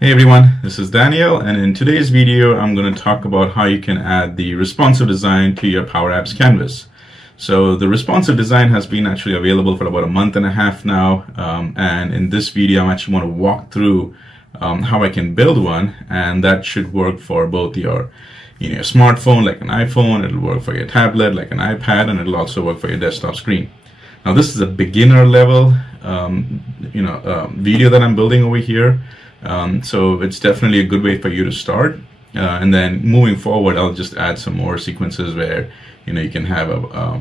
Hey everyone, this is Daniel, and in today's video I'm going to talk about how you can add the responsive design to your PowerApps canvas. So the responsive design has been actually available for about a month and a half now, and in this video I actually want to walk through how I can build one, and that should work for both your smartphone like an iPhone, it'll work for your tablet like an iPad, and it'll also work for your desktop screen. Now this is a beginner level video that I'm building over here. So it's definitely a good way for you to start, and then moving forward I'll just add some more sequences where you can have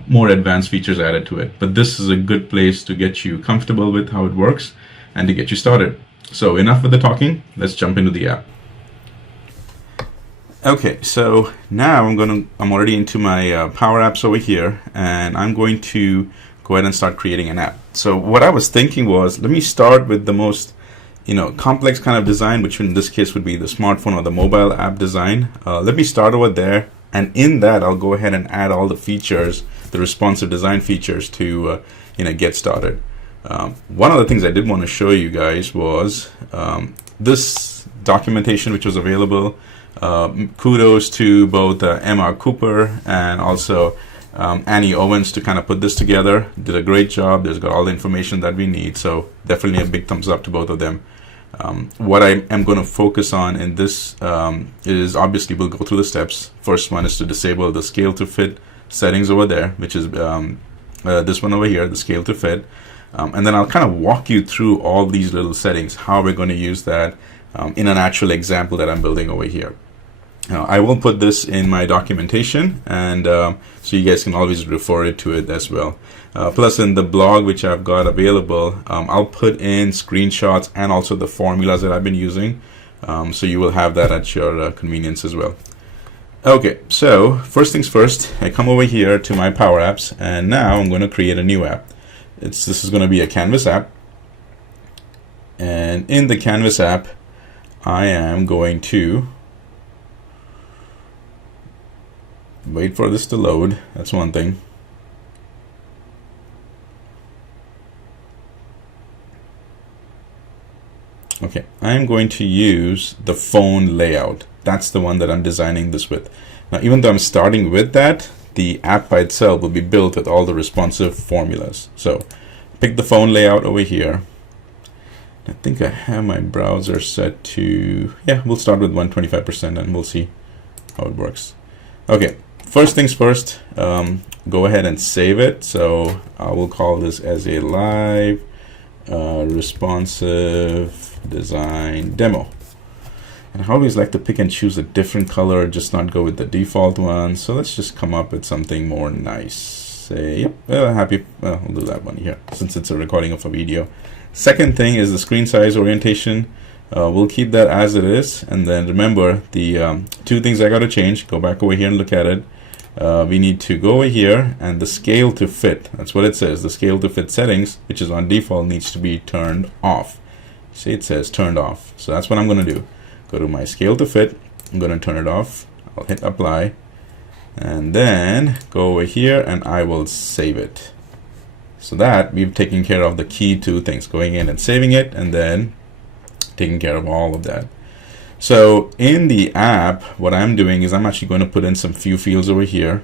more advanced features added to it. But this is a good place to get you comfortable with how it works and to get you started. So enough with the talking, let's jump into the app. Okay, so now I'm already into my PowerApps over here, and I'm going to go ahead and start creating an app. So what I was thinking was, let me start with the most complex kind of design, which in this case would be the smartphone or the mobile app design. Let me start over there, and in that I'll go ahead and add all the features, the responsive design features to get started. One of the things I did want to show you guys was this documentation which was available. Kudos to both M.R. Cooper and also Annie Owens to kind of put this together. Did a great job. There's got all the information that we need, so definitely a big thumbs up to both of them. What I am going to focus on in this is, obviously we'll go through the steps. First one is to disable the scale to fit settings over there, which is this one over here, the scale to fit. And then I'll kind of walk you through all these little settings, how we're going to use that in an actual example that I'm building over here. I will put this in my documentation, and so you guys can always refer to it as well. Plus in the blog which I've got available, I'll put in screenshots and also the formulas that I've been using, so you will have that at your convenience as well. Okay, so first things first, I come over here to my PowerApps, and now I'm going to create a new app. This is going to be a Canvas app, and in the Canvas app I am going to wait for this to load. That's one thing. Okay, I'm going to use the phone layout. That's the one that I'm designing this with. Now, even though I'm starting with that, the app by itself will be built with all the responsive formulas. So pick the phone layout over here. I think I have my browser set to, yeah, we'll start with 125% and we'll see how it works. Okay. First things first, go ahead and save it. So I will call this as a live responsive design demo. And I always like to pick and choose a different color, just not go with the default one. So let's just come up with something more nice. Say, yep, we'll do that one here since it's a recording of a video. Second thing is the screen size orientation. We'll keep that as it is, and then remember the two things I got to change. Go back over here and look at it. We need to go over here, and the scale to fit, that's what it says, the scale to fit settings, which is on default, needs to be turned off. See, it says turned off. So that's what I'm going to do. Go to my scale to fit, I'm going to turn it off. I'll hit apply, and then go over here and I will save it. So that we've taken care of the key two things, going in and saving it, and then taking care of all of that. So in the app, what I'm doing is I'm actually going to put in some few fields over here,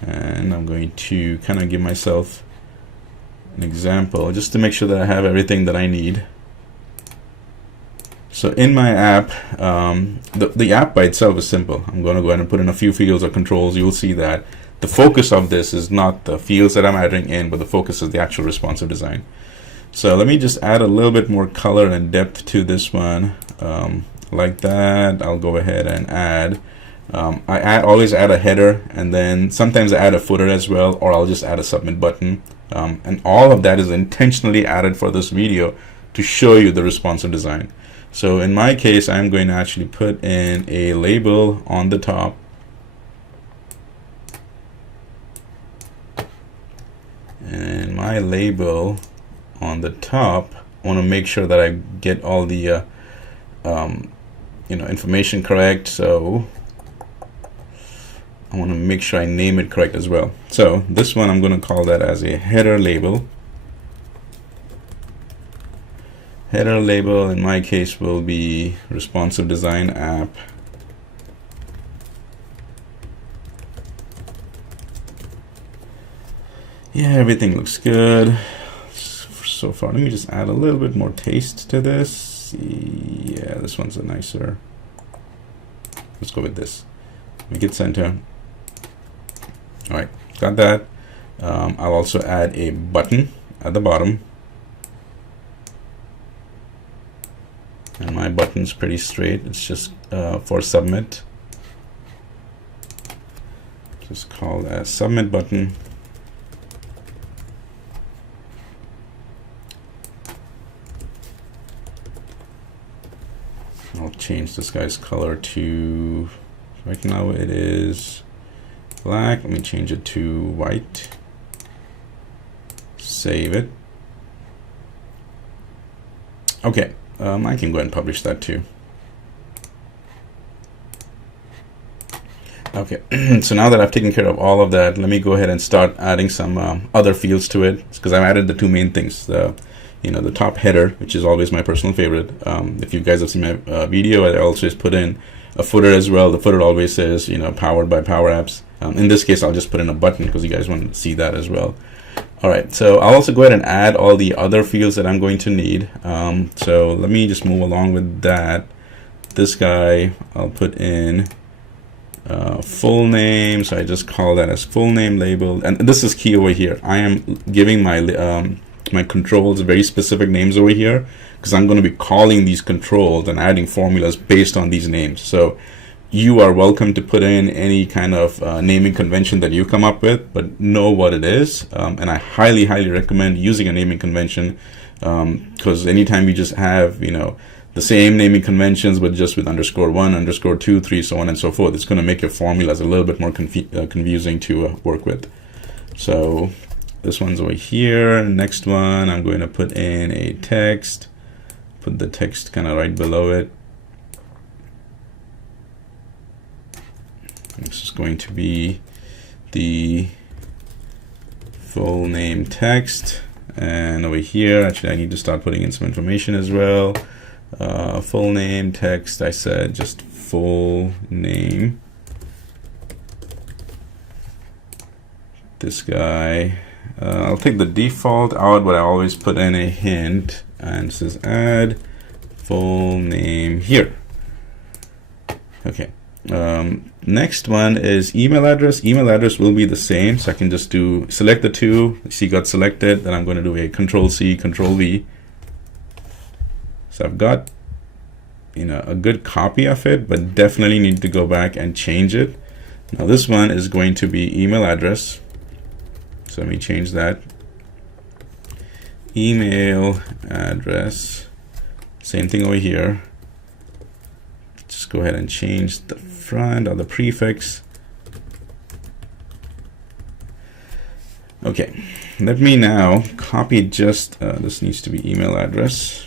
and I'm going to kind of give myself an example just to make sure that I have everything that I need. So in my app, the app by itself is simple. I'm going to go ahead and put in a few fields or controls. You'll see that the focus of this is not the fields that I'm adding in, but the focus is the actual responsive design. So let me just add a little bit more color and depth to this one, like that. I'll go ahead and add, I always add a header, and then sometimes I add a footer as well, or I'll just add a submit button. And all of that is intentionally added for this video to show you the responsive design. So in my case, I'm going to actually put in a label on the top. And my label on the top, I want to make sure that I get all the information correct, so I want to make sure I name it correct as well. So this one I'm going to call that as a header label. header label in my case will be responsive design app. Yeah, everything looks good so far. Let me just add a little bit more taste to this. Yeah, this one's a nicer. Let's go with this. Make it center. All right, got that. I'll also add a button at the bottom. And my button's pretty straight. It's just for submit. Just call that submit button. I'll change this guy's color to, right now it is black. Let me change it to white. Save it. Okay, I can go ahead and publish that too. Okay, so now that I've taken care of all of that, let me go ahead and start adding some other fields to it, because I've added the two main things. The top header, which is always my personal favorite. If you guys have seen my video, I also just put in a footer as well. The footer always says, powered by PowerApps. In this case, I'll just put in a button because you guys want to see that as well. All right, so I'll also go ahead and add all the other fields that I'm going to need. So let me just move along with that. This guy, I'll put in full name. So I just call that as full name label. And this is key over here. I am giving my controls very specific names over here, because I'm going to be calling these controls and adding formulas based on these names. So you are welcome to put in any kind of naming convention that you come up with, but know what it is. And I highly recommend using a naming convention, because anytime you just have the same naming conventions but just with _1, _2, 3, so on and so forth, it's going to make your formulas a little bit more confusing to work with. So this one's over here. Next one, I'm going to put in a text. Put the text kind of right below it. This is going to be the full name text. And over here, actually, I need to start putting in some information as well. Full name text, I said just full name. This guy. I'll take the default out, but I always put in a hint, and it says add full name here. Okay. Next one is email address. Email address will be the same, so I can just select the two. See, got selected. Then I'm going to do a Control-C, Control-V. So I've got a good copy of it, but definitely need to go back and change it. Now this one is going to be email address. So let me change that. Email address. Same thing over here. Just go ahead and change the front or the prefix. Okay, let me now copy just this needs to be email address.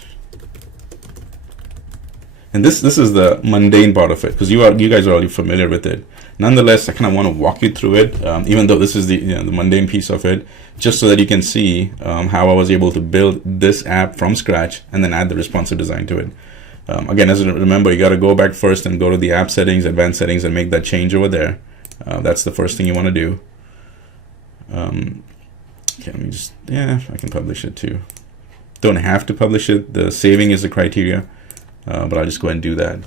And this is the mundane part of it, because you guys are already familiar with it. Nonetheless, I kind of want to walk you through it, even though this is the mundane piece of it, just so that you can see how I was able to build this app from scratch and then add the responsive design to it. Again, as remember, you got to go back first and go to the app settings, advanced settings, and make that change over there. That's the first thing you want to do. Okay, let me just, I can publish it too. Don't have to publish it. The saving is the criteria. But I'll just go ahead and do that.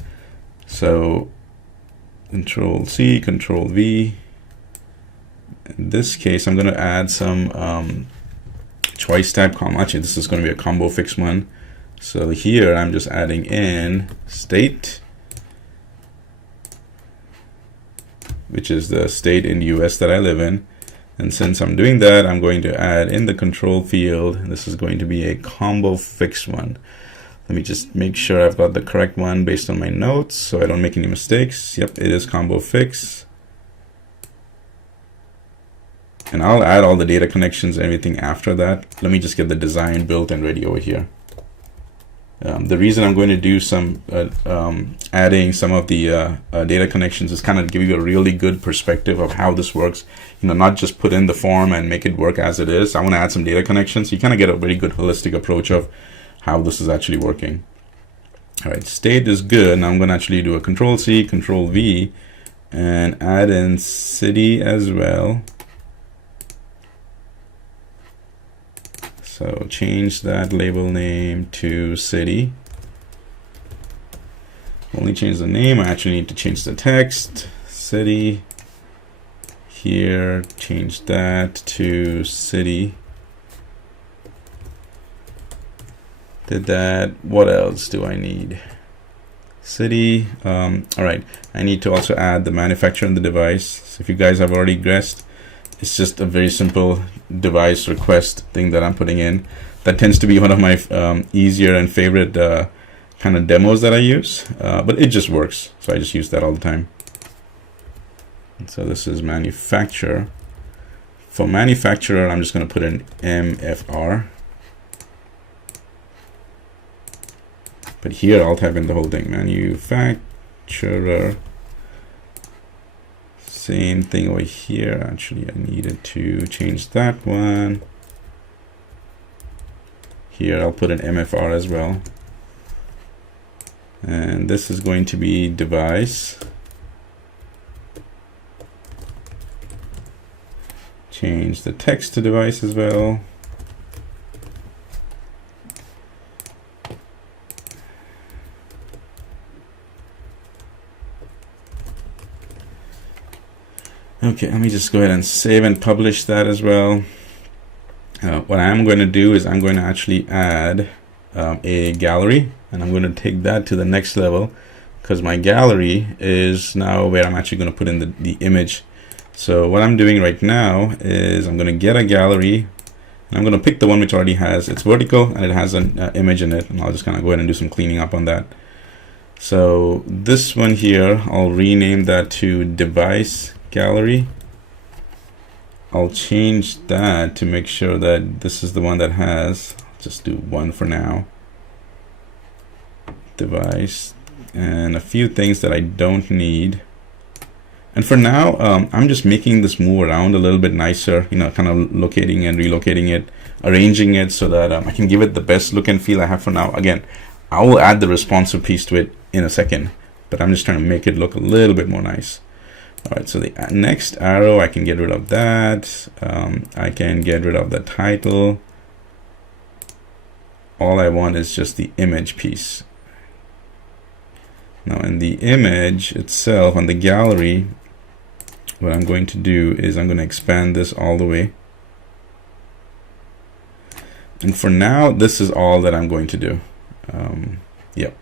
So Control-C, Control-V. In this case, I'm going to add some choice type comma. Actually, this is going to be a combo fix one. So here I'm just adding in state, which is the state in the US that I live in. And since I'm doing that, I'm going to add in the control field, and this is going to be a combo fix one. Let me just make sure I've got the correct one based on my notes so I don't make any mistakes. Yep, it is combo fix. And I'll add all the data connections and everything after that. Let me just get the design built and ready over here. The reason I'm going to do some adding some of the data connections is kind of give you a really good perspective of how this works. Not just put in the form and make it work as it is. I want to add some data connections so you kind of get a very good holistic approach of how this is actually working. All right, state is good. Now I'm going to actually do a Control C, Control V, and add in city as well. So change that label name to city. Only change the name. I actually need to change the text. City. Here, change that to city. Did that. What else do I need? City. All right. I need to also add the manufacturer and the device. So if you guys have already guessed, it's just a very simple device request thing that I'm putting in. That tends to be one of my easier and favorite kind of demos that I use, but it just works. So I just use that all the time. And so this is manufacturer. For manufacturer, I'm just going to put in MFR. But here I'll type in the whole thing, manufacturer. Same thing over here. Actually, I needed to change that one. Here I'll put an MFR as well. And this is going to be device. Change the text to device as well. Okay, let me just go ahead and save and publish that as well. What I'm going to do is I'm going to actually add a gallery, and I'm going to take that to the next level, because my gallery is now where I'm actually going to put in the image. So what I'm doing right now is I'm going to get a gallery, and I'm going to pick the one which already has, it's vertical and it has an image in it, and I'll just kind of go ahead and do some cleaning up on that. So this one here, I'll rename that to device gallery. I'll change that to make sure that this is the one that has, just do one for now, device, and a few things that I don't need. And for now, I'm just making this move around a little bit nicer, you know, kind of locating and relocating it, arranging it so that I can give it the best look and feel I have for now. Again, I will add the responsive piece to it in a second, but I'm just trying to make it look a little bit more nice. All right, so the next arrow, I can get rid of that. I can get rid of the title. All I want is just the image piece. Now in the image itself, on the gallery, what I'm going to do is I'm going to expand this all the way. And for now, this is all that I'm going to do. Yep.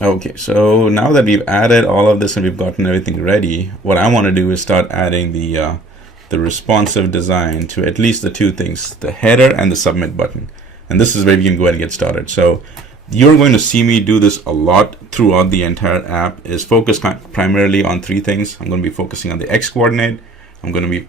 Okay, so now that we've added all of this and we've gotten everything ready, what I want to do is start adding the responsive design to at least the two things, the header and the submit button. And this is where we can go ahead and get started. So you're going to see me do this a lot throughout the entire app, is focused primarily on three things. I'm going to be focusing on the X coordinate. I'm going to be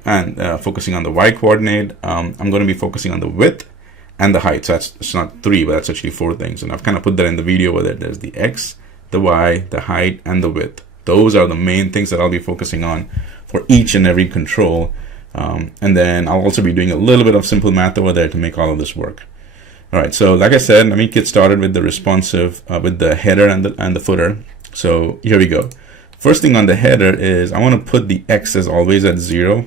focusing on the Y coordinate. I'm going to be focusing on the width and the height. So it's not three, but that's actually four things. And I've kind of put that in the video where there's the X, the Y, the height, and the width. Those are the main things that I'll be focusing on for each and every control. And then I'll also be doing a little bit of simple math over there to make all of this work. All right, so like I said, let me get started with the responsive, with the header and the footer. So here we go. First thing on the header is I want to put the X as always at 0.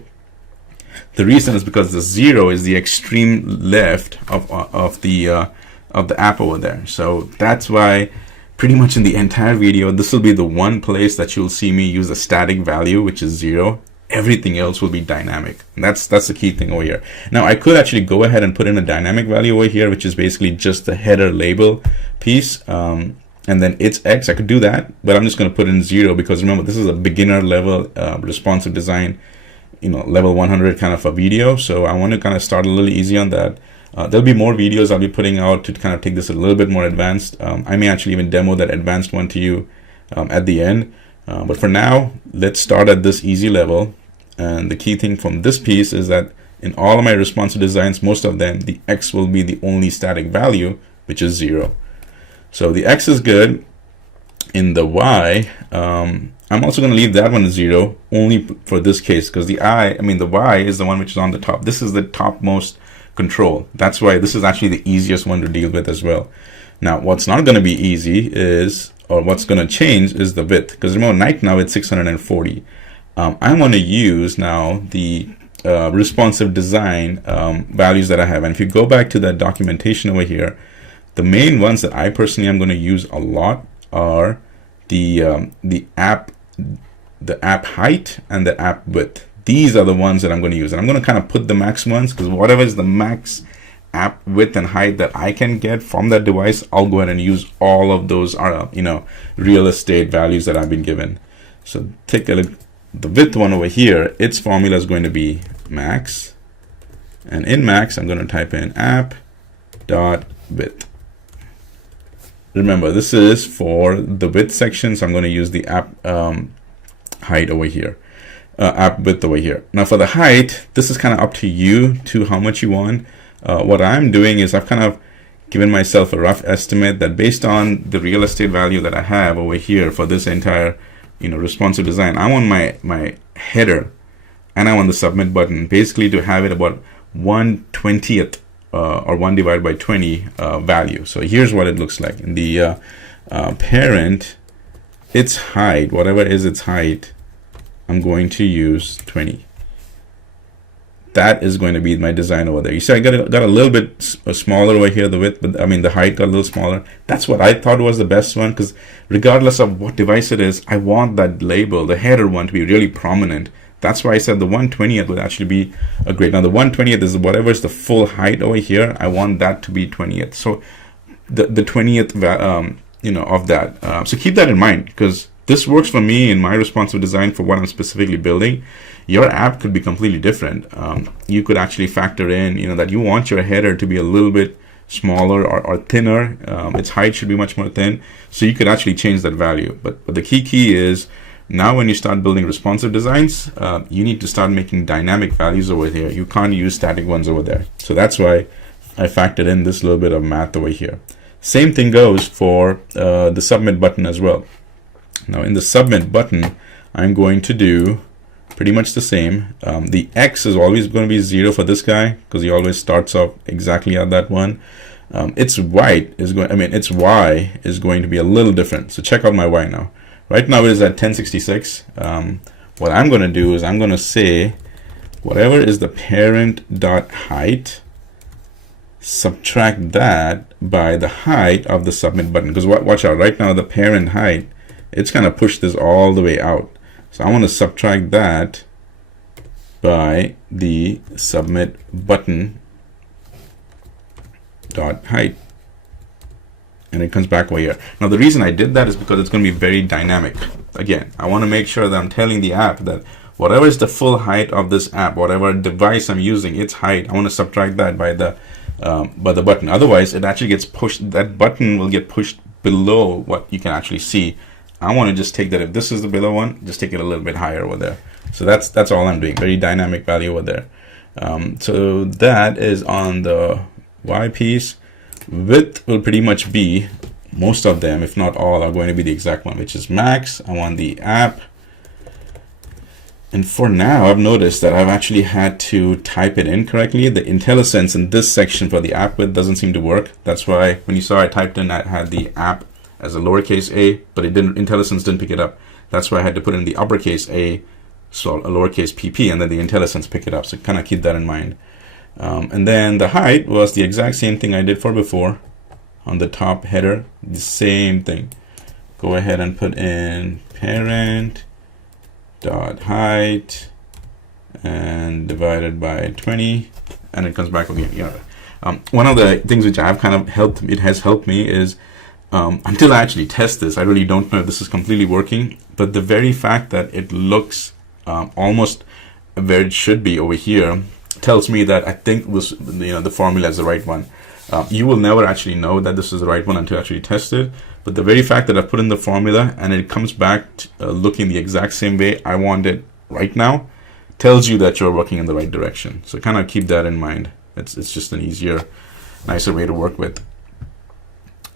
The reason is because the 0 is the extreme left of the app over there. So that's why pretty much in the entire video, this will be the one place that you'll see me use a static value, which is 0. Everything else will be dynamic. And that's the key thing over here. Now I could actually go ahead and put in a dynamic value over here, which is basically just the header label piece. And then it's X. I could do that, but I'm just going to put in 0 because remember, this is a beginner level responsive design, you know, level 100 kind of a video. So I want to kind of start a little easy on that. There'll be more videos I'll be putting out to kind of take this a little bit more advanced. I may actually even demo that advanced one to you at the end. But for now, let's start at this easy level. And the key thing from this piece is that in all of my responsive designs, most of them, the X will be the only static value, which is 0. So the X is good. In the Y, I'm I'm also going to leave that one 0 only for this case, because the y is the one which is on the top. This is the topmost control. That's why this is actually the easiest one to deal with as well. Now, what's not going to be easy is, or what's going to change is the width, because remember right now it's 640. I want to use now the responsive design values that I have. And if you go back to that documentation over here, the main ones that I personally am going to use a lot are the app height and the app width. These are the ones that I'm going to use, and I'm going to kind of put the max ones, because whatever is the max app width and height that I can get from that device, I'll go ahead and use all of those real estate values that I've been given. So take a look. The width one over here, its formula is going to be max, and in max I'm going to type in app dot width. Remember, this is for the width section, so I'm going to use the app height over here, app width over here. Now for the height, this is kind of up to you to how much you want. What I'm doing is I've kind of given myself a rough estimate that based on the real estate value that I have over here for this entire responsive design, I want my header and I want the submit button basically to have it about 1/20th or 1 divided by 20 value. So here's what it looks like. In the parent, its height, whatever is its height, I'm going to use 20. That is going to be my design over there. You see, I got a little bit smaller over here, the width, but the height got a little smaller. That's what I thought was the best one, because regardless of what device it is, I want that label, the header one, to be really prominent. That's why I said the 1/20th would actually be a great. Now the 1/20th is whatever is the full height over here. I want that to be 20th. So the 20th, of that. So keep that in mind, because this works for me in my responsive design for what I'm specifically building. Your app could be completely different. You could actually factor in, that you want your header to be a little bit smaller or thinner. Its height should be much more thin. So you could actually change that value. But the key is, now when you start building responsive designs, you need to start making dynamic values over here. You can't use static ones over there. So that's why I factored in this little bit of math over here. Same thing goes for the submit button as well. Now in the submit button, I'm going to do pretty much the same. The X is always going to be 0 for this guy, because he always starts off exactly at that one. Its Y is going to be a little different. So check out my Y now. Right now it is at 1066. What I'm going to do is I'm going to say whatever is the parent dot height, subtract that by the height of the submit button. Because watch out, right now the parent height, it's going to push this all the way out. So I want to subtract that by the submit button dot height, and it comes back over here. Now the reason I did that is because it's going to be very dynamic. Again, I want to make sure that I'm telling the app that whatever is the full height of this app, whatever device I'm using, its height, I want to subtract that by the button. Otherwise, it actually gets pushed. That button will get pushed below what you can actually see. I want to just take that, if this is the below one, just take it a little bit higher over there. So that's all I'm doing. Very dynamic value over there. So that is on the Y piece. Width will pretty much be, most of them, if not all, are going to be the exact one, which is max. I want the app. And for now, I've noticed that I've actually had to type it in correctly. The IntelliSense in this section for the app width doesn't seem to work. That's why when you saw I typed in, I had the app as a lowercase a, but it didn't. IntelliSense didn't pick it up. That's why I had to put in the uppercase a, so a lowercase pp, and then the IntelliSense pick it up. So kind of keep that in mind. And then the height was the exact same thing I did for before on the top header. The same thing. Go ahead and put in parent dot height and divided by 20, and it comes back over here. One of the things which I've kind of has helped me is, until I actually test this, I really don't know if this is completely working, but the very fact that it looks almost where it should be over here tells me that I think this, the formula is the right one. You will never actually know that this is the right one until you actually test it, but the very fact that I put in the formula and it comes back looking the exact same way I want it right now tells you that you're working in the right direction. So kind of keep that in mind. It's just an easier, nicer way to work with.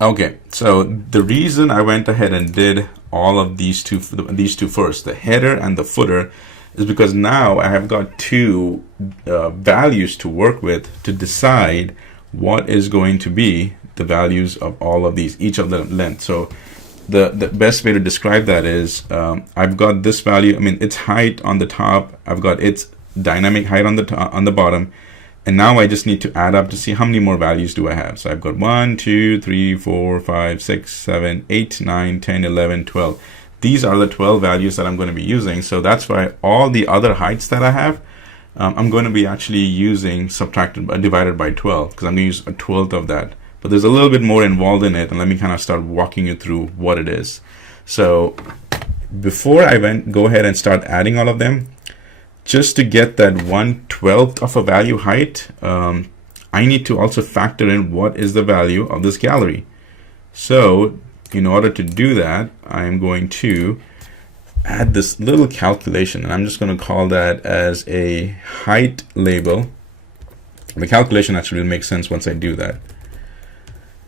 Okay, so the reason I went ahead and did all of these two first, the header and the footer, is because now I have got two values to work with to decide what is going to be the values of all of these, each of the length. So the best way to describe that is I've got this value, I mean its height on the top, I've got its dynamic height on the bottom, and now I just need to add up to see how many more values do I have. So I've got 1, 2, 3, 4, 5, 6, 7, 8, 9, 10, 11, 12. These are the 12 values that I'm going to be using. So that's why all the other heights that I have, I'm going to be actually using divided by 12, because I'm going to use a 12th of that. But there's a little bit more involved in it, and let me kind of start walking you through what it is. So before I go ahead and start adding all of them, just to get that 1/12 of a value height, I need to also factor in what is the value of this gallery. So in order to do that, I'm going to add this little calculation, and I'm just going to call that as a height label. The calculation actually will make sense once I do that.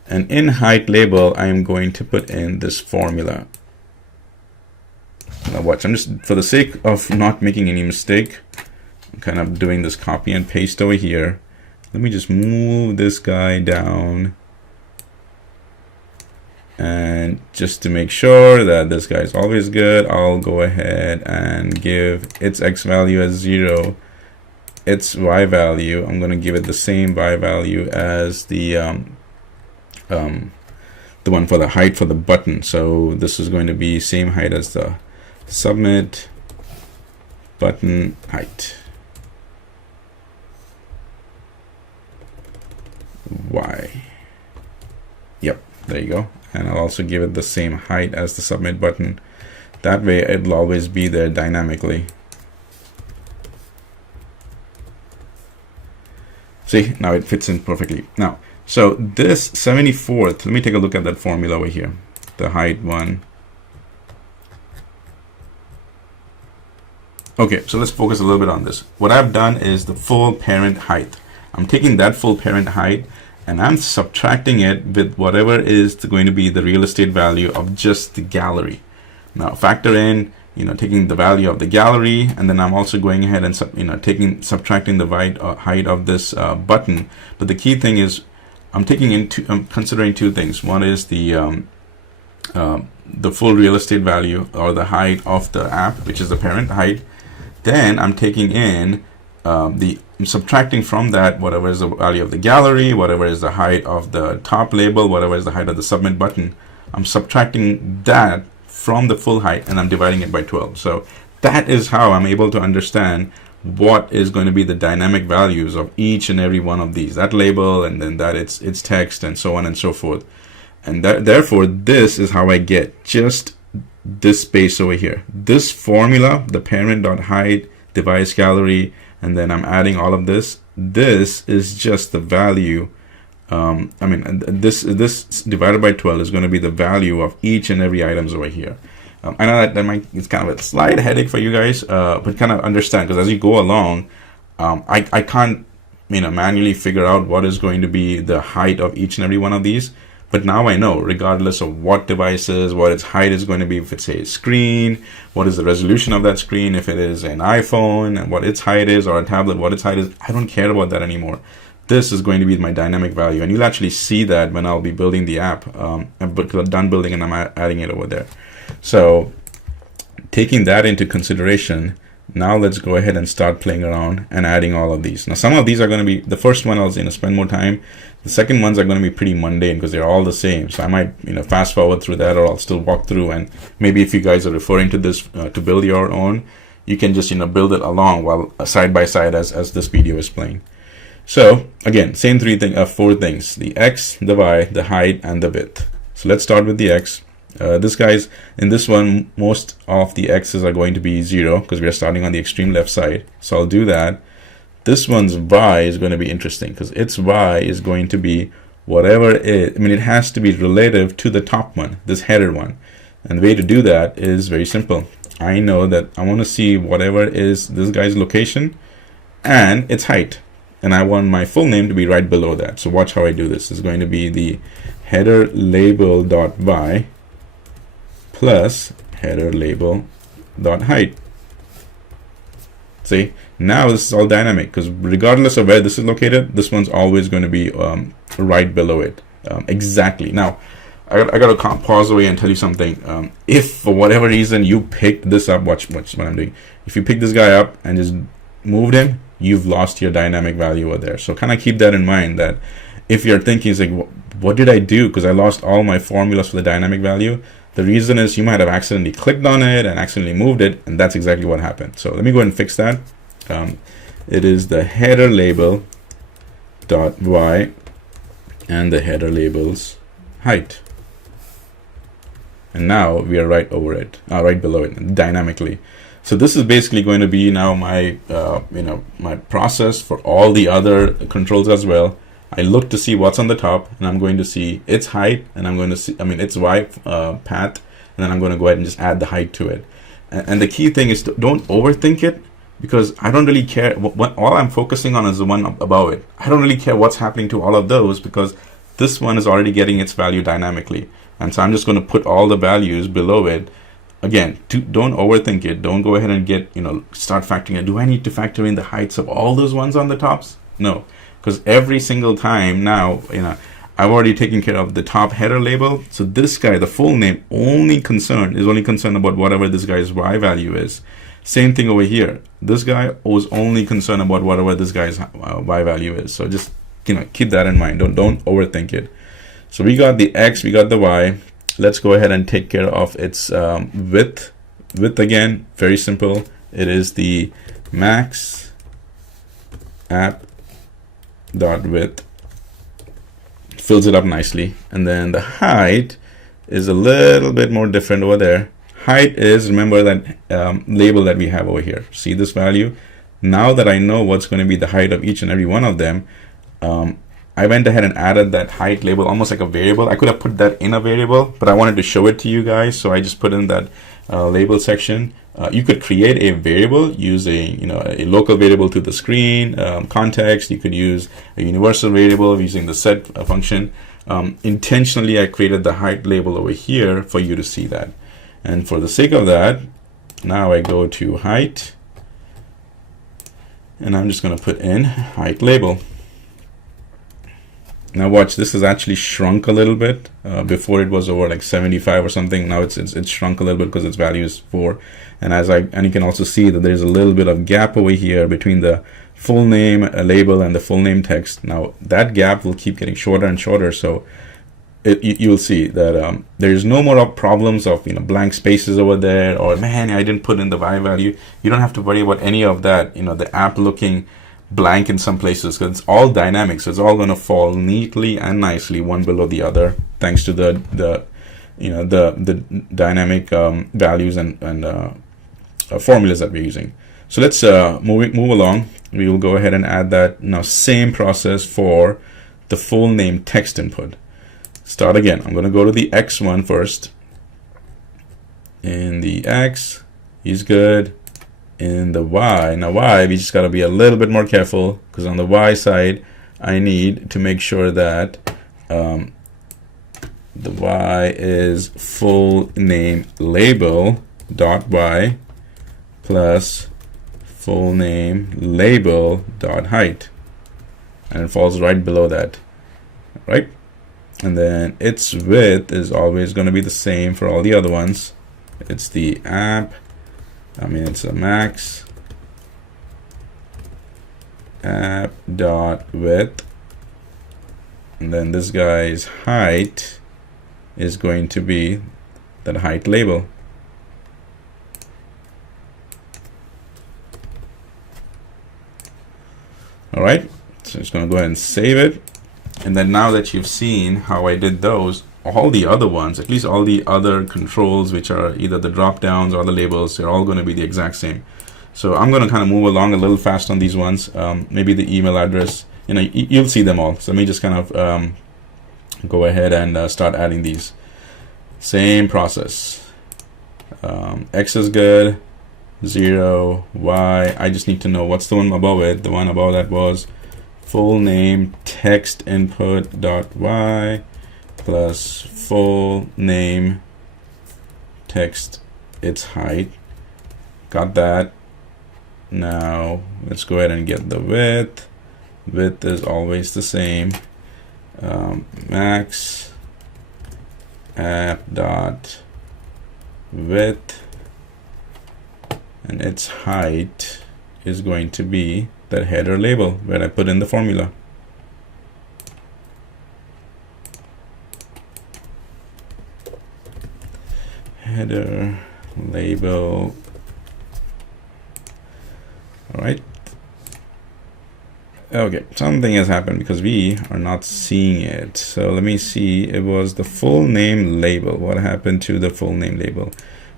And in height label, I am going to put in this formula. Now watch, I'm just, for the sake of not making any mistake, I'm kind of doing this copy and paste over here. Let me just move this guy down. And just to make sure that this guy is always good, I'll go ahead and give its x value as 0, its y value, I'm going to give it the same y value as the one for the height for the button. So this is going to be same height as the submit button height, y. Yep, there you go. And I'll also give it the same height as the submit button. That way it'll always be there dynamically. See, now it fits in perfectly. Now, so this 74th, let me take a look at that formula over here, the height one. Okay, so let's focus a little bit on this. What I've done is the full parent height. I'm taking that full parent height and I'm subtracting it with whatever is going to be the real estate value of just the gallery. Now factor in, taking the value of the gallery, and then I'm also going ahead and subtracting the height of this button. But the key thing is I'm considering two things. One is the full real estate value or the height of the app, which is the parent height. Then I'm taking in I'm subtracting from that whatever is the value of the gallery, whatever is the height of the top label, whatever is the height of the submit button. I'm subtracting that from the full height and I'm dividing it by 12. So that is how I'm able to understand what is going to be the dynamic values of each and every one of these, that label, and then that it's text, and so on and so forth. And therefore this is how I get just this space over here, this formula, the parent.height device gallery, and then I'm adding all of this. This is just the value. This divided by 12 is going to be the value of each and every items over here. I know that it's kind of a slight headache for you guys, but kind of understand, because as you go along, I can't manually figure out what is going to be the height of each and every one of these. But now I know, regardless of what device is, what its height is going to be. If it's a screen, what is the resolution of that screen? If it is an iPhone, and what its height is, or a tablet, what its height is. I don't care about that anymore. This is going to be my dynamic value, and you'll actually see that when I'll be building the app. I'm done building and I'm adding it over there. So taking that into consideration, now let's go ahead and start playing around and adding all of these. Now some of these are going to be, the first one I'll spend more time. The second ones are going to be pretty mundane because they're all the same. So I might fast forward through that, or I'll still walk through. And maybe if you guys are referring to this to build your own, you can just build it along while side by side as this video is playing. So again, same four things: the x, the y, the height, and the width. So let's start with the x. In this one, most of the x's are going to be 0 because we are starting on the extreme left side. So I'll do that. This one's y is going to be interesting because its y is going to be whatever it has to be relative to the top one, this header one. And the way to do that is very simple. I know that I want to see whatever is this guy's location and its height. And I want my full name to be right below that. So watch how I do this. It's going to be the header label.y plus header label dot height. See, now this is all dynamic because regardless of where this is located, this one's always going to be right below it. Exactly. Now, I got to pause away and tell you something. If for whatever reason you picked this up, watch what I'm doing. If you pick this guy up and just moved him, you've lost your dynamic value over there. So kind of keep that in mind, that if you're thinking, it's like, what did I do? Because I lost all my formulas for the dynamic value. The reason is you might have accidentally clicked on it and accidentally moved it, and that's exactly what happened. So let me go ahead and fix that. It is the header label dot y and the header labels height. And now we are right over it, right below it dynamically. So this is basically going to be now my, my process for all the other controls as well. I look to see what's on the top, and I'm going to see its height, and I'm going to see, its y path, and then I'm going to go ahead and just add the height to it. And the key thing is don't overthink it, because I don't really care. All I'm focusing on is the one above it. I don't really care what's happening to all of those, because this one is already getting its value dynamically. And so I'm just going to put all the values below it. Again, don't overthink it. Don't go ahead and start factoring it. Do I need to factor in the heights of all those ones on the tops? No. Because every single time now, I've already taken care of the top header label. So this guy, the full name, is only concerned about whatever this guy's y value is. Same thing over here. This guy was only concerned about whatever this guy's y value is. So just keep that in mind. Don't overthink it. So we got the x, we got the y. Let's go ahead and take care of its width. Width again, very simple. It is the max app dot width, fills it up nicely. And then the height is a little bit more different over there. Height is, remember that label that we have over here. See this value? Now that I know what's going to be the height of each and every one of them, I went ahead and added that height label almost like a variable. I could have put that in a variable, but I wanted to show it to you guys, so I just put in that label section. You could create a variable, use a local variable to the screen, context. You could use a universal variable using the set function. Intentionally, I created the height label over here for you to see that. And for the sake of that, now I go to height, and I'm just going to put in height label. Now watch, this has actually shrunk a little bit. Before it was over like 75 or something. Now it's shrunk a little bit because its value is 4. And you can also see that there's a little bit of gap over here between the full name label and the full name text. Now that gap will keep getting shorter and shorter. So you'll see that there's no more problems of blank spaces over there, or man, I didn't put in the y value. You don't have to worry about any of that. The app looking blank in some places, because it's all dynamic, so it's all going to fall neatly and nicely one below the other, thanks to the dynamic values and formulas that we're using. So let's move along. We will go ahead and add that. Now same process for the full name text input. Start again. I'm going to go to the X one first. In the X, he's good. In the Y, now Y, we just got to be a little bit more careful, because on the Y side, I need to make sure that the Y is full name label dot Y plus full name label dot height, and it falls right below that, right? And then its width is always going to be the same for all the other ones. It's the app. It's a max app dot width, and then this guy's height is going to be that height label. All right, so it's going to go ahead and save it. And then now that you've seen how I did those, all the other ones, at least all the other controls, which are either the drop downs or the labels, they're all going to be the exact same. So I'm going to kind of move along a little fast on these ones. Maybe the email address, you'll see them all. So let me just kind of go ahead and start adding these. Same process. X is good, 0, Y. I just need to know what's the one above it. The one above that was full name text input dot Y plus full name text its height. Got that. Now let's go ahead and get the width. Width is always the same. Max app dot width, and its height is going to be that header label where I put in the formula. Header label. All right. Okay, something has happened because we are not seeing it. So let me see. It was the full name label. What happened to the full name label?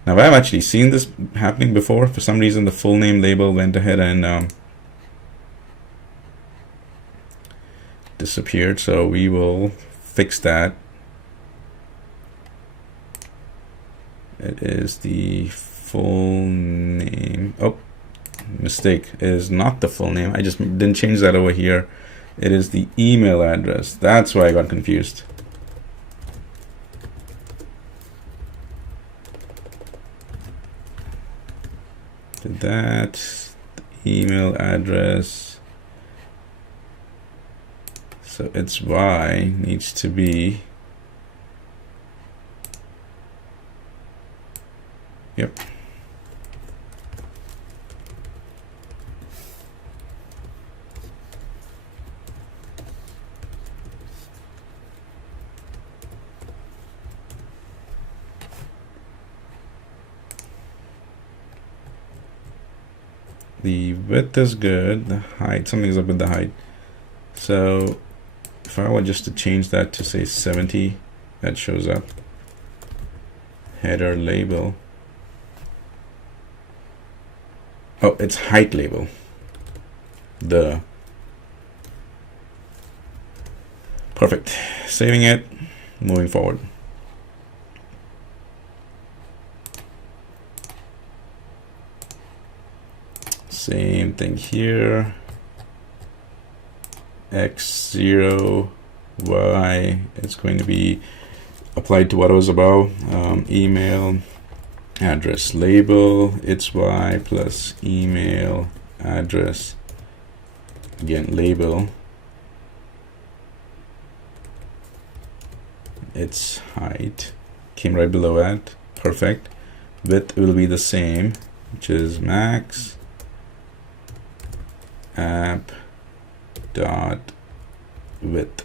Now I've actually seen this happening before. For some reason, the full name label went ahead and disappeared. So we will fix that. It is the full name. Oh, mistake. It is not the full name. I just didn't change that over here. It is the email address. That's why I got confused. Did that email address. So its Y needs to be. Yep. The width is good. The height, something's up with the height. So if I were just to change that to say 70, that shows up. Header label. Oh, it's height label. Perfect. Saving it, moving forward. Same thing here. X0, Y, it's going to be applied to what was above. Email address label, it's Y plus email address, again label, its height, came right below that, perfect. Width will be the same, which is max app dot width.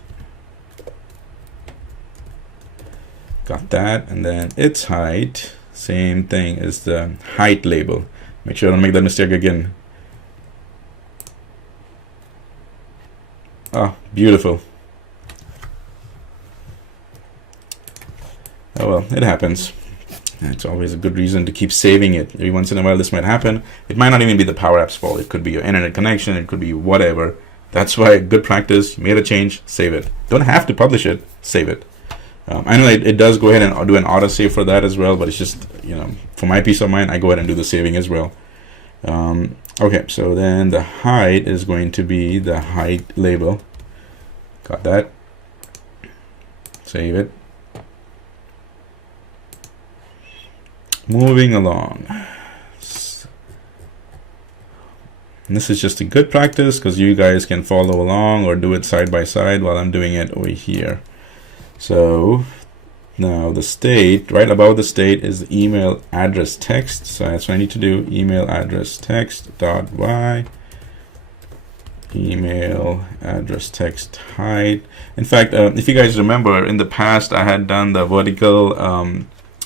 Got that, and then its height, same thing as the height label. Make sure I don't make that mistake again. Oh, beautiful. Oh well, it happens. It's always a good reason to keep saving it. Every once in a while this might happen. It might not even be the PowerApps fault. It could be your internet connection. It could be whatever. That's why good practice. You made a change, save it. Don't have to publish it, save it. I know it does go ahead and do an autosave for that as well, but it's just, for my peace of mind, I go ahead and do the saving as well. Okay, so then the height is going to be the height label. Got that. Save it. Moving along. And this is just a good practice because you guys can follow along or do it side by side while I'm doing it over here. So now the state, right above the state is the email address text. So that's what I need to do. Email address text dot y. Email address text height. In fact, if you guys remember, in the past I had done the vertical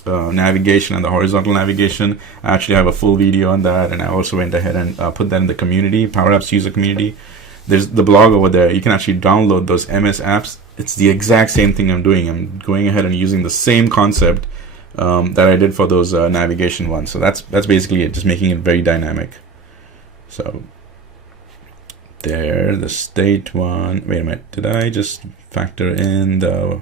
navigation and the horizontal navigation. I actually have a full video on that, and I also went ahead and put that in the community, PowerApps user community. There's the blog over there. You can actually download those MS apps. It's the exact same thing I'm doing. I'm going ahead and using the same concept that I did for those navigation ones. So that's basically it, just making it very dynamic. So there, the state one. Wait a minute, did I just factor in the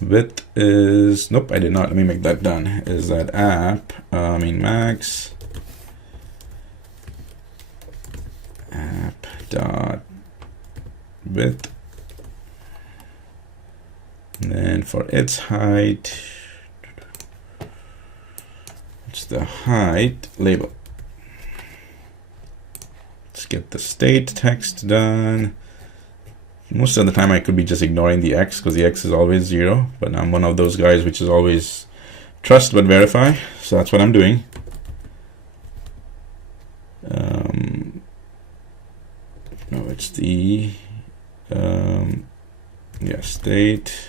width? Is nope, I did not. Let me make that done. Is that app? Max app dot width, and then for its height, the height label. Let's get the state text done. Most of the time I could be just ignoring the X because the X is always 0, but I'm one of those guys which is always trust but verify, so that's what I'm doing. No, it's the state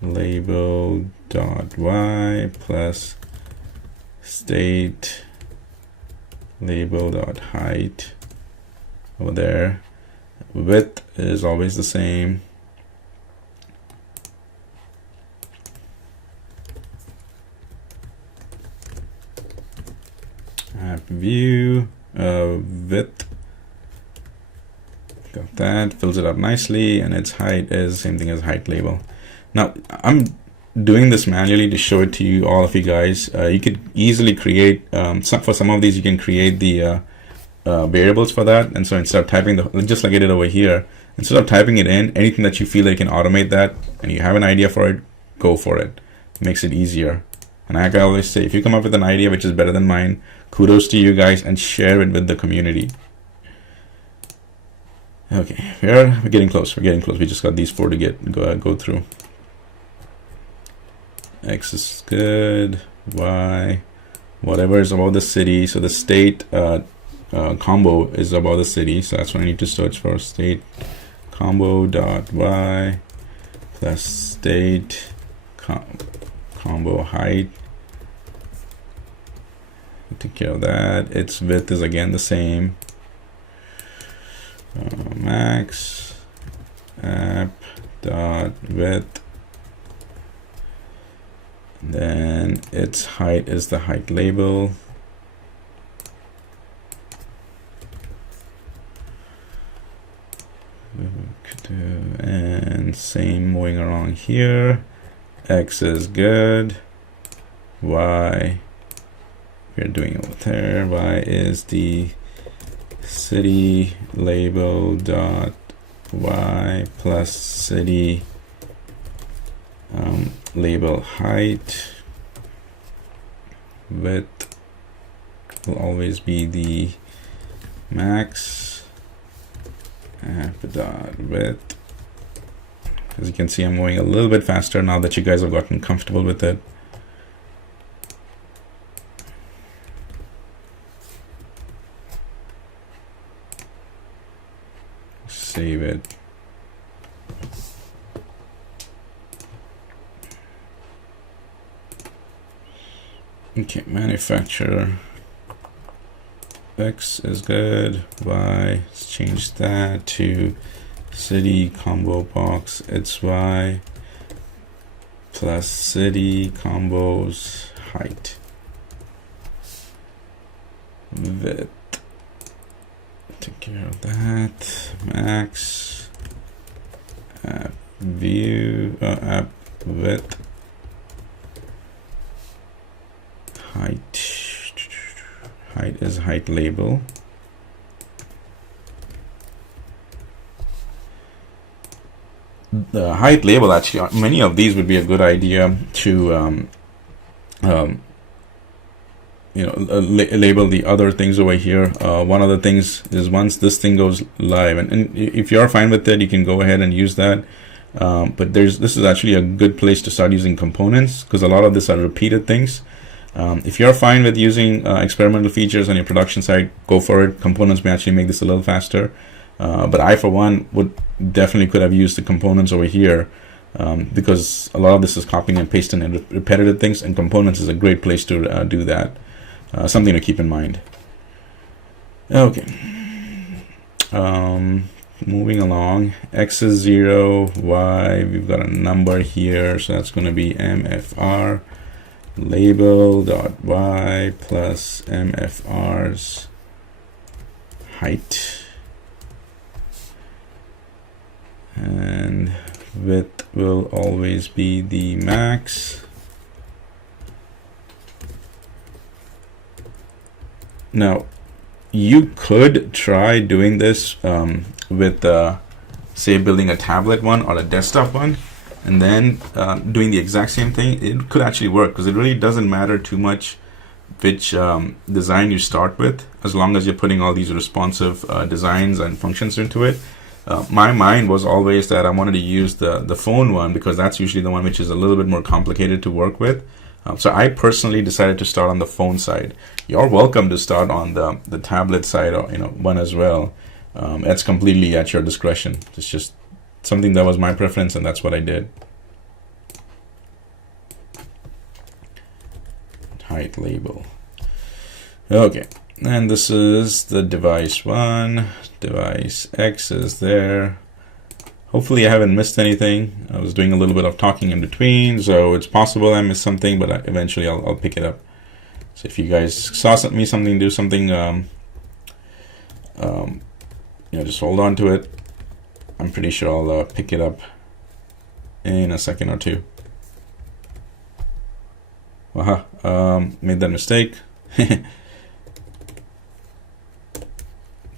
label dot y plus state label dot height over there. Width is always the same. App view width. Got that, fills it up nicely, and its height is the same thing as height label. Now I'm doing this manually to show it to you, all of you guys. You could easily create for some of these you can create the variables for that, and so instead of typing just like I did over here, instead of typing it in, anything that you feel like you can automate that and you have an idea for it, go for it. It makes it easier. And I can always say, if you come up with an idea which is better than mine, kudos to you guys, and share it with the community. Okay, we're getting close. We're getting close. We just got these 4 to go through. X is good. Y, whatever is about the city. So the state combo is about the city. So that's what I need to search for. State combo dot y plus state combo height. Take care of that. Its width is again the same. Max app dot width, then its height is the height label. And same moving along here. X is good. Y, we're doing over there. Y is the city label dot y plus city label height. Width will always be the max app dot width. As you can see, I'm moving a little bit faster now that you guys have gotten comfortable with it. Save it. Okay, manufacturer. X is good. Y, let's change that to city combo box. It's Y plus city combos height. Width. Take care of that. Max app view app width height is height label. The height label, actually many of these would be a good idea to label the other things over here. One of the things is once this thing goes live, and if you're fine with it, you can go ahead and use that. But this is actually a good place to start using components, because a lot of this are repeated things. If you're fine with using experimental features on your production side, go for it. Components may actually make this a little faster. But I, for one, would definitely could have used the components over here, because a lot of this is copying and pasting and repetitive things, and components is a great place to do that. Something to keep in mind. Okay. Moving along. X is 0. Y, we've got a number here, so that's going to be MFR label dot y plus MFR's height. And width will always be the max. Now, you could try doing this with, say, building a tablet one or a desktop one, and then doing the exact same thing. It could actually work, because it really doesn't matter too much which design you start with, as long as you're putting all these responsive designs and functions into it. My mind was always that I wanted to use the phone one, because that's usually the one which is a little bit more complicated to work with. So I personally decided to start on the phone side. You're welcome to start on the tablet side, or one as well. That's completely at your discretion. It's just something that was my preference, and that's what I did. Height label. Okay, and this is the device 1. Device X is there. Hopefully I haven't missed anything. I was doing a little bit of talking in between, so it's possible I missed something, but eventually I'll pick it up. So if you guys saw something do something, just hold on to it. I'm pretty sure I'll pick it up in a second or two. Made that mistake.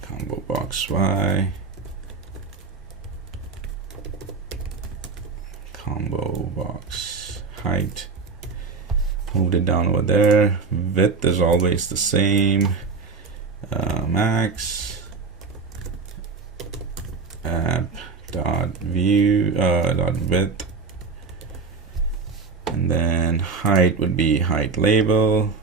Combo box Y. Combo box height. Moved it down over there. Width is always the same. Max. App dot view dot width. And then height would be height label.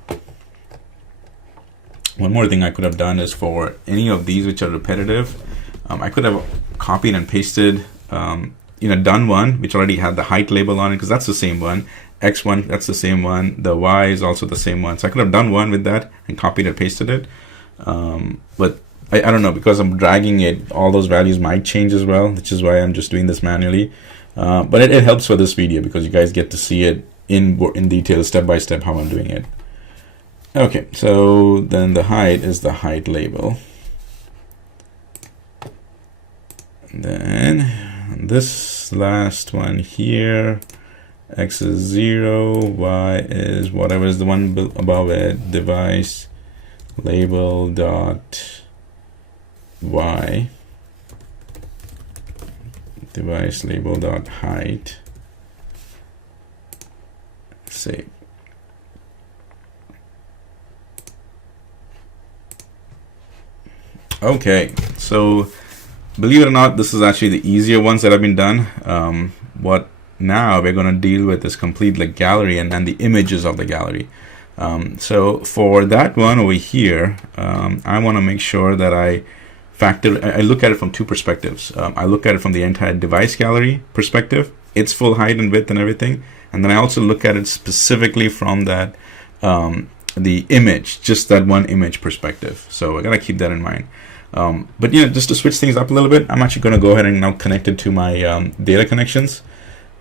One more thing I could have done is for any of these which are repetitive, I could have copied and pasted, done one which already had the height label on it, because that's the same one. X1, that's the same one. The Y is also the same one. So I could have done one with that and copied and pasted it. But I don't know, because I'm dragging it, all those values might change as well, which is why I'm just doing this manually. But it helps for this video, because you guys get to see it in detail, step by step, how I'm doing it. Okay, so then the height is the height label. And then this last one here, X is 0, Y is whatever is the one above it, device label dot Y, device label dot height. Save. Okay, so believe it or not, this is actually the easier ones that have been done. What now we're going to deal with is complete like gallery and the images of the gallery. So for that one over here, I want to make sure that I look at it from two perspectives. I look at it from the entire device gallery perspective, its full height and width and everything, and then I also look at it specifically from that the image, just that one image perspective. So I gotta keep that in mind. But just to switch things up a little bit, I'm actually going to go ahead and now connect it to my data connections.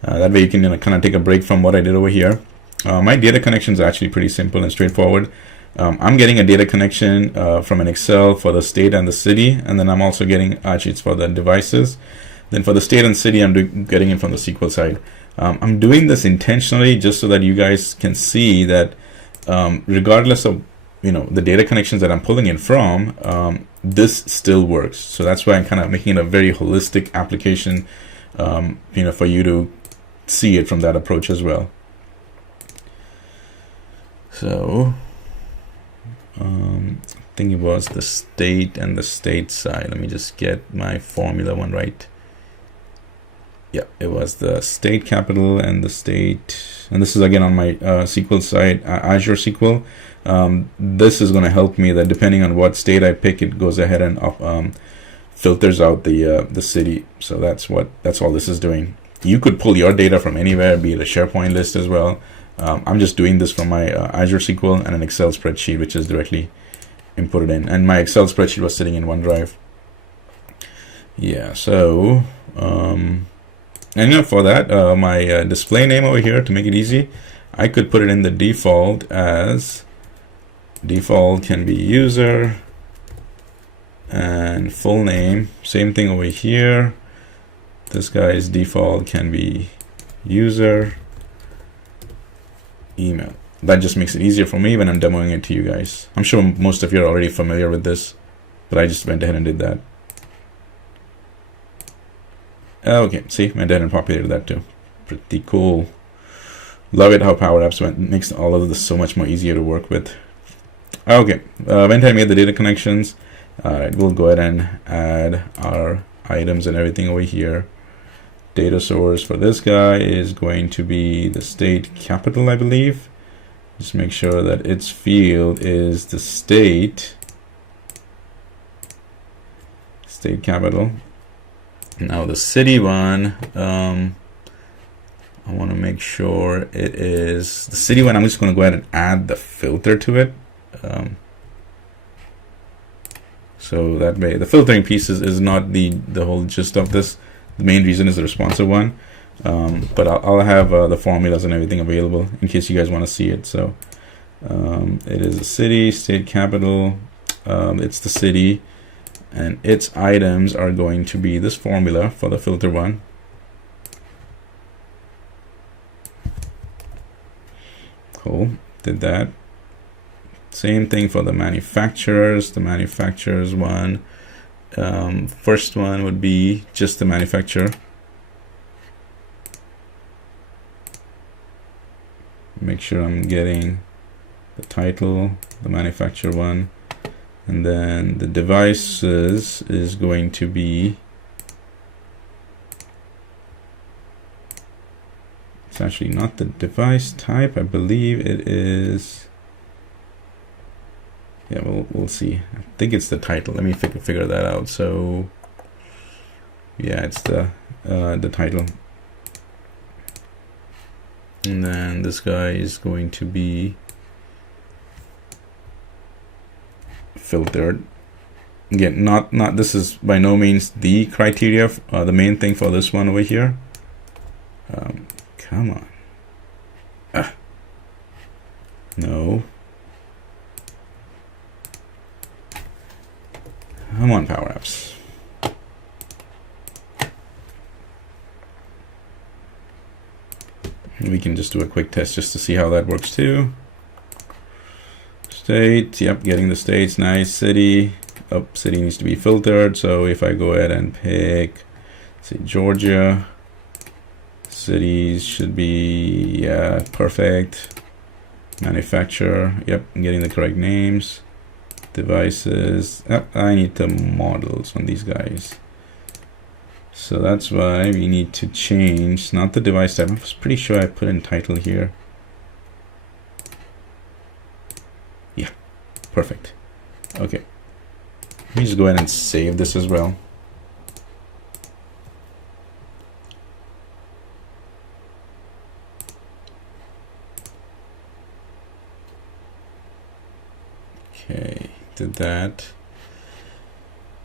That way you can kind of take a break from what I did over here. My data connection is actually pretty simple and straightforward. I'm getting a data connection from an Excel for the state and the city, and then I'm also getting, actually it's for the devices. Then for the state and city, I'm getting it from the SQL side. I'm doing this intentionally just so that you guys can see that regardless of the data connections that I'm pulling in from, this still works. So that's why I'm kind of making it a very holistic application, for you to see it from that approach as well. So I think it was the state and the state side. Let me just get my formula one right. Yeah, it was the state capital and the state, and this is again on my SQL side, Azure SQL. This is going to help me that depending on what state I pick, it goes ahead and filters out the city. So that's all this is doing. You could pull your data from anywhere, be it a SharePoint list as well. I'm just doing this from my Azure SQL and an Excel spreadsheet, which is directly inputted in. And my Excel spreadsheet was sitting in OneDrive. Yeah, so and for that, my display name over here, to make it easy, I could put it in the default as default can be user, and full name, same thing over here. This guy's default can be user, email. That just makes it easier for me when I'm demoing it to you guys. I'm sure most of you are already familiar with this, but I just went ahead and did that. Okay, see, went ahead and populated that too. Pretty cool. Love it how PowerApps makes all of this so much more easier to work with. Okay, when I made the data connections, we'll go ahead and add our items and everything over here. Data source for this guy is going to be the state capital, I believe. Just make sure that its field is the state capital. Now the city one, I want to make sure it is the city one. I'm just going to go ahead and add the filter to it. So that way the filtering piece is not the whole gist of this. The main reason is the responsive one. But I'll have the formulas and everything available in case you guys want to see it. So it is a city, state capital, it's the city, and its items are going to be this formula for the filter one. Cool, did that. Same thing for the manufacturers. The manufacturers one, first one would be just the manufacturer. Make sure I'm getting the title, the manufacturer one, and then the devices is going to be, it's actually not the device type, I believe it is, yeah, we'll see. I think it's the title. Let me figure that out. So yeah, it's the title. And then this guy is going to be filtered. Again, not this is by no means the criteria. The main thing for this one over here. Come on. No. Come on, PowerApps. We can just do a quick test just to see how that works too. State, yep, getting the states, nice. City, oh, city needs to be filtered. So if I go ahead and pick, say Georgia, cities should be, yeah, perfect. Manufacturer, yep, I'm getting the correct names. Devices, oh, I need the models on these guys. So that's why we need to change, not the device type. I was pretty sure I put in title here. Yeah, perfect. Okay. Let me just go ahead and save this as well. Okay, did that.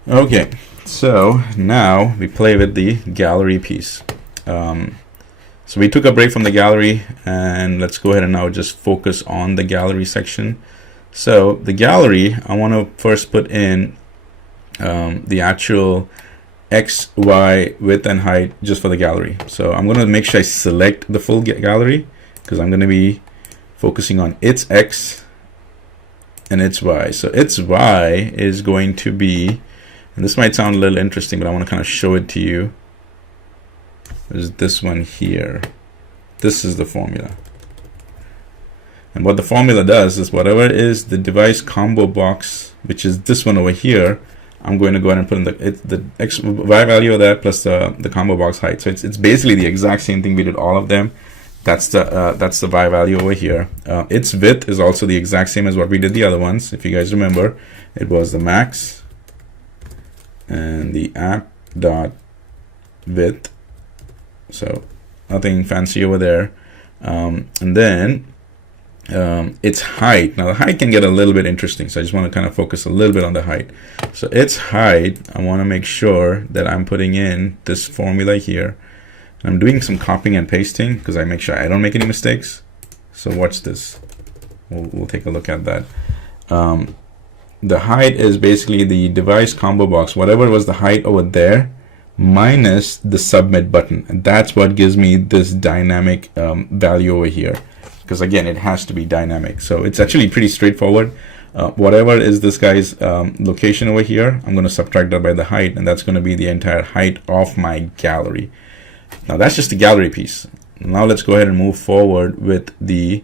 Okay, so now we play with the gallery piece. So we took a break from the gallery, and let's go ahead and now just focus on the gallery section. So the gallery, I want to first put in the actual X, Y, width, and height just for the gallery. So I'm going to make sure I select the full gallery because I'm going to be focusing on its X and its Y. So its Y is going to be, and this might sound a little interesting, but I want to kind of show it to you. There's this one here. This is the formula. And what the formula does is whatever is the device combo box, which is this one over here, I'm going to go ahead and put in the X, Y value of that plus the combo box height. So it's basically the exact same thing we did all of them. That's the Y value over here. Its width is also the exact same as what we did the other ones. If you guys remember, it was the max and the app dot width. So nothing fancy over there. And then its height. Now the height can get a little bit interesting, so I just want to kind of focus a little bit on the height. So its height, I want to make sure that I'm putting in this formula here. And I'm doing some copying and pasting because I make sure I don't make any mistakes. So watch this. We'll take a look at that. The height is basically the device combo box, whatever was the height over there, minus the submit button. And that's what gives me this dynamic value over here. Because again, it has to be dynamic. So it's actually pretty straightforward. Whatever is this guy's location over here, I'm going to subtract that by the height, and that's going to be the entire height of my gallery. Now that's just the gallery piece. Now let's go ahead and move forward with the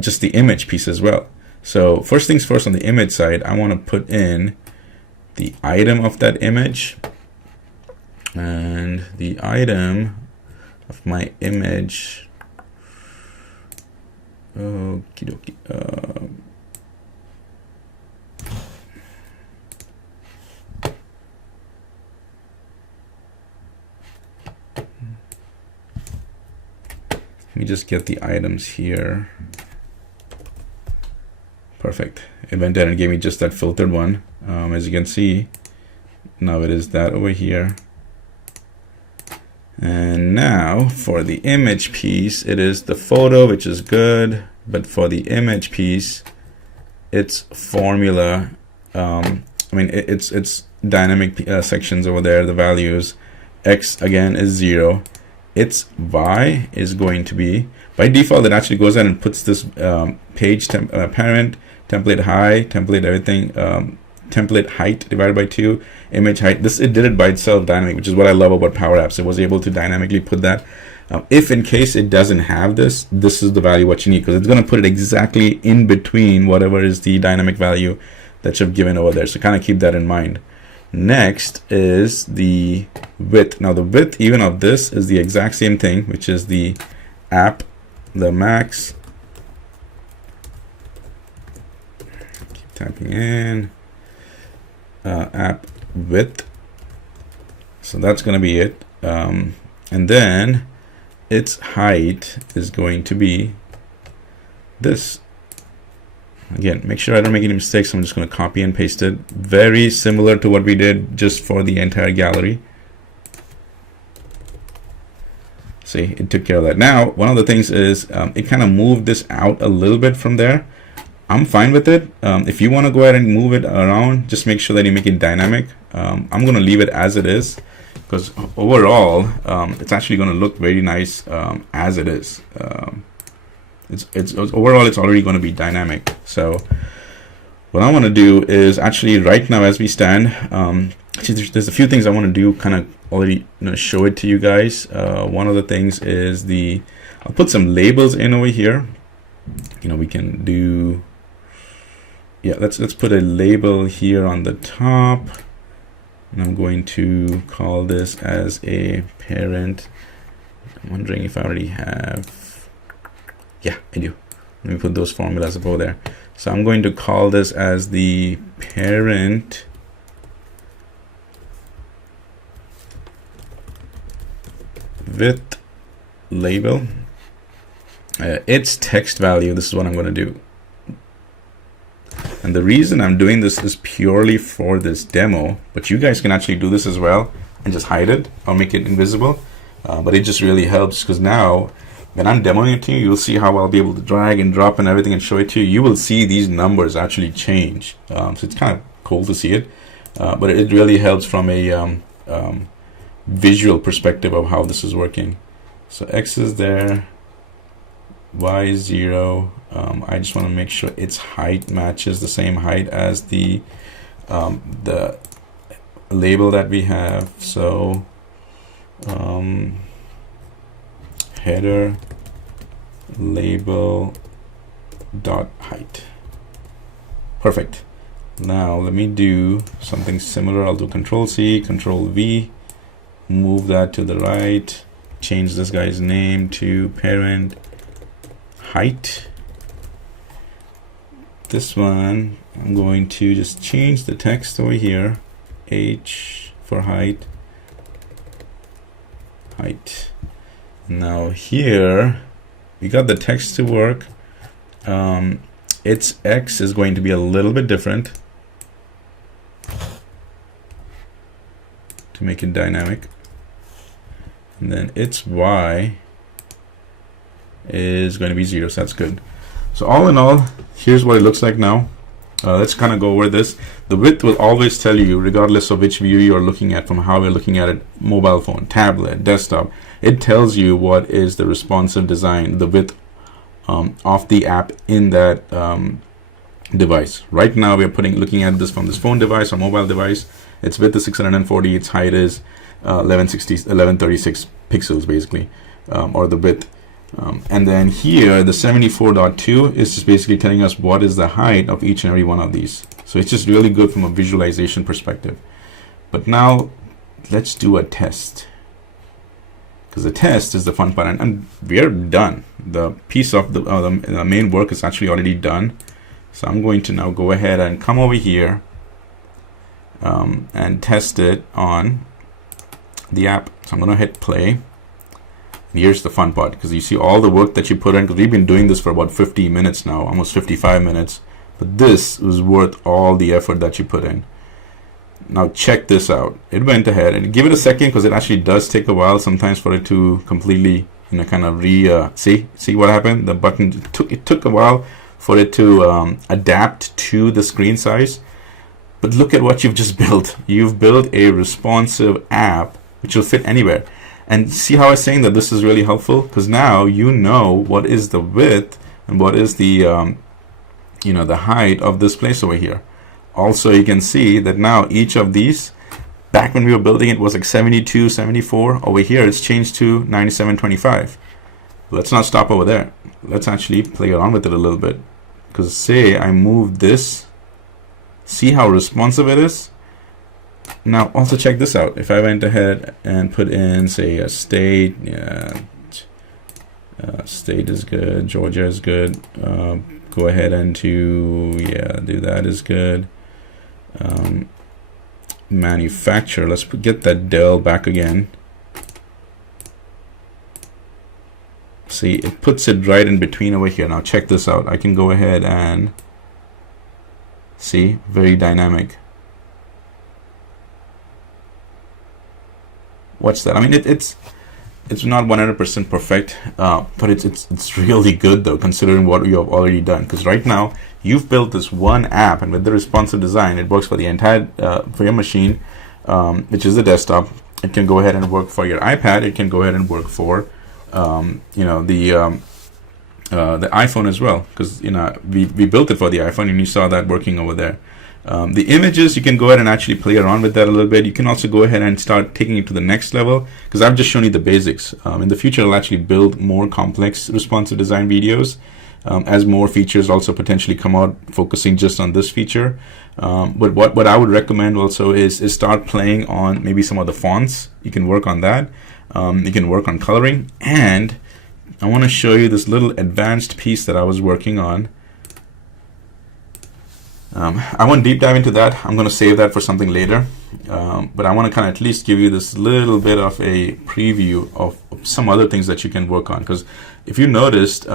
just the image piece as well. So first things first, on the image side, I want to put in the item of that image, and the item of my image. Okie dokie. Let me just get the items here. Perfect. It went there and gave me just that filtered one. As you can see, now it is that over here. And now for the image piece, it is the photo, which is good. But for the image piece, it's formula. I mean, it's dynamic sections over there, the values. X again is 0. Its Y is going to be, by default, it actually goes ahead and puts this page parent, template high, template everything, template height divided by 2, image height. It did it by itself dynamic, which is what I love about PowerApps. It was able to dynamically put that. If in case it doesn't have this, this is the value what you need, because it's going to put it exactly in between whatever is the dynamic value that you've given over there. So kind of keep that in mind. Next is the width. Now the width even of this is the exact same thing, which is the app, the max. Keep typing in app width. So that's going to be it. And then its height is going to be this. Again, make sure I don't make any mistakes. I'm just going to copy and paste it. Very similar to what we did just for the entire gallery. See, it took care of that. Now, one of the things is it kind of moved this out a little bit from there. I'm fine with it. If you want to go ahead and move it around, just make sure that you make it dynamic. I'm going to leave it as it is, because overall, it's actually going to look very nice as it is. Overall, it's already going to be dynamic. So what I want to do is actually right now as we stand, there's a few things I want to do, kind of already show it to you guys. One of the things is I'll put some labels in over here. We can do, yeah, let's put a label here on the top, and I'm going to call this as a parent. I'm wondering if I already have. Yeah, I do. Let me put those formulas up over there. So I'm going to call this as the parent width label. Its text value, this is what I'm going to do. And the reason I'm doing this is purely for this demo, but you guys can actually do this as well and just hide it or make it invisible. But it just really helps, because now when I'm demoing it to you, you'll see how I'll be able to drag and drop and everything and show it to you. You will see these numbers actually change. So it's kind of cool to see it, but it really helps from a visual perspective of how this is working. So X is there, Y is 0. I just want to make sure its height matches the same height as the label that we have. So header label dot height. Perfect. Now let me do something similar. I'll do Control C, Control V, move that to the right, change this guy's name to parent height. This one, I'm going to just change the text over here, H for height. Now here we got the text to work. Its X is going to be a little bit different to make it dynamic, and then its Y is going to be 0, so that's good. So all in all, here's what it looks like now. Let's kind of go over this. The width will always tell you, regardless of which view you're looking at, from how we're looking at it, mobile phone, tablet, desktop, it tells you what is the responsive design, the width of the app in that device. Right now we're looking at this from this phone device or mobile device. Its width is 640, its height is 1136 pixels basically, or the width. And then here, the 74.2 is just basically telling us what is the height of each and every one of these. So it's just really good from a visualization perspective. But now let's do a test, because the test is the fun part, and we're done. The piece of the main work is actually already done. So I'm going to now go ahead and come over here and test it on the app. So I'm going to hit play. And here's the fun part, because you see all the work that you put in, because we've been doing this for about 50 minutes now, almost 55 minutes. But this was worth all the effort that you put in. Now check this out. It went ahead, and give it a second, because it actually does take a while sometimes for it to completely, kind of see what happened. The button it took a while for it to adapt to the screen size. But look at what you've just built. You've built a responsive app which will fit anywhere. And see how I was saying that this is really helpful, because now you know what is the width and what is the the height of this place over here. Also, you can see that now each of these, back when we were building it, was like 72, 74. Over here, it's changed to 97.25. Let's not stop over there. Let's actually play around with it a little bit. Because say I move this, see how responsive it is? Now, also check this out. If I went ahead and put in, say, a state, state is good, Georgia is good. Go ahead and do that is good. Manufacturer, let's get that Dell back again. See, it puts it right in between over here. Now check this out. I can go ahead and see, very dynamic. What's that? I mean, it's not 100% perfect, but it's really good though, considering what you have already done. Because right now you've built this one app, and with the responsive design, it works for the entire for your machine, which is the desktop. It can go ahead and work for your iPad. It can go ahead and work for the iPhone as well, because we built it for the iPhone, and you saw that working over there. The images, you can go ahead and actually play around with that a little bit. You can also go ahead and start taking it to the next level, because I've just shown you the basics. In the future, I'll actually build more complex responsive design videos as more features also potentially come out, focusing just on this feature. But what I would recommend also is start playing on maybe some of the fonts. You can work on that. You can work on coloring. And I want to show you this little advanced piece that I was working on. I won't deep dive into that. I'm going to save that for something later. But I want to kind of at least give you this little bit of a preview of some other things that you can work on. Because if you noticed,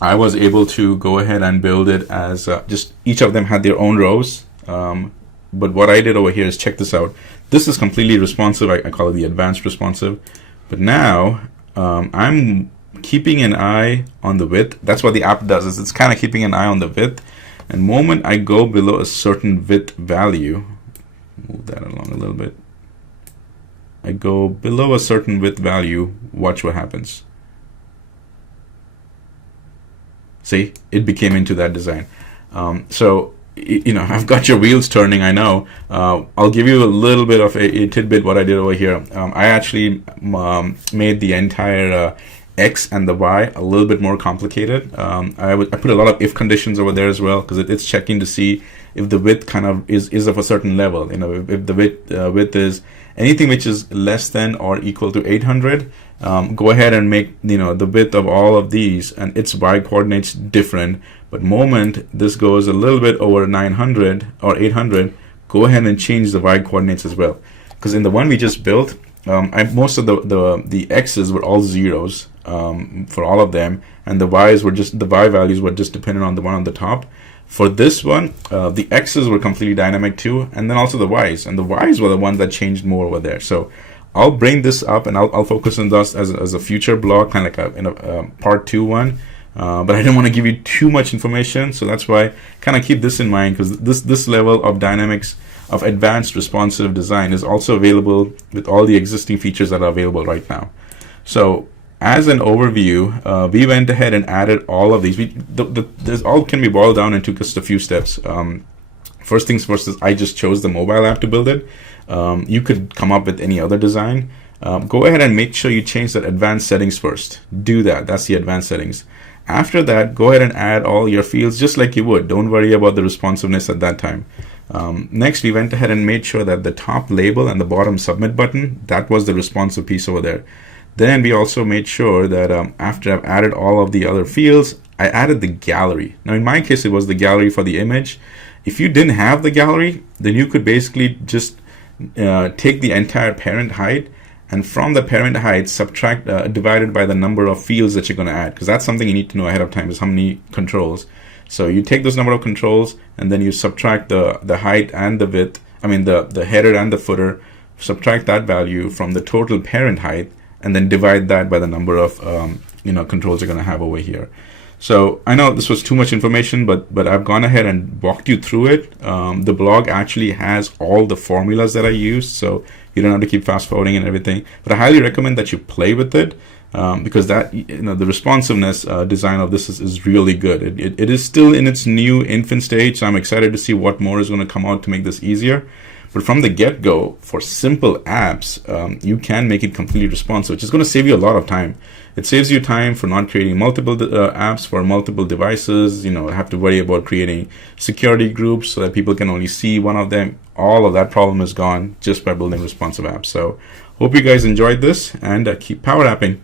I was able to go ahead and build it as just each of them had their own rows. But what I did over here is check this out. This is completely responsive. I call it the advanced responsive. But now I'm keeping an eye on the width. That's what the app does, is it's kind of keeping an eye on the width. And the moment I go below a certain width value, move that along a little bit. I go below a certain width value, watch what happens. See, it became into that design. So, I've got your wheels turning, I know. I'll give you a little bit of a tidbit what I did over here. I actually made the entire X and the Y a little bit more complicated. I put a lot of if conditions over there as well, because it's checking to see if the width kind of is of a certain level. If the width is anything which is less than or equal to 800, go ahead and make the width of all of these and its Y coordinates different. But moment this goes a little bit over 900 or 800, go ahead and change the Y coordinates as well. Because in the one we just built, most of the X's were all zeros for all of them, and the Y's were just, the Y values were just dependent on the one on the top. For this one, the X's were completely dynamic too, and then also the Y's, and the Y's were the ones that changed more over there. So I'll bring this up, and I'll focus on this as a future blog, kind of like a part 2 one. But I didn't want to give you too much information, so that's why kind of keep this in mind, because this level of dynamics of advanced responsive design is also available with all the existing features that are available right now. So as an overview, we went ahead and added all of these. This all can be boiled down into just a few steps. First things first is I just chose the mobile app to build it. You could come up with any other design. go ahead and make sure you change that advanced settings first. Do that. That's the advanced settings. After that, go ahead and add all your fields just like you would. Don't worry about the responsiveness at that time. Next, we went ahead and made sure that the top label and the bottom submit button, that was the responsive piece over there. Then we also made sure that after I've added all of the other fields, I added the gallery. Now in my case, it was the gallery for the image. If you didn't have the gallery, then you could basically just take the entire parent height, and from the parent height subtract divided by the number of fields that you're going to add, because that's something you need to know ahead of time, is how many controls. So you take those number of controls and then you subtract the height and the width, the header and the footer, subtract that value from the total parent height, and then divide that by the number of controls you're going to have over here. So I know this was too much information, but I've gone ahead and walked you through it. The blog actually has all the formulas that I used, so you don't have to keep fast forwarding and everything. But I highly recommend that you play with it, because that the responsiveness design of this is really good. It is still in its new infant stage, so I'm excited to see what more is going to come out to make this easier. But from the get-go, for simple apps, you can make it completely responsive, which is going to save you a lot of time. It saves you time for not creating multiple apps for multiple devices. Have to worry about creating security groups so that people can only see one of them. All of that problem is gone just by building responsive apps. So hope you guys enjoyed this, and keep power apping.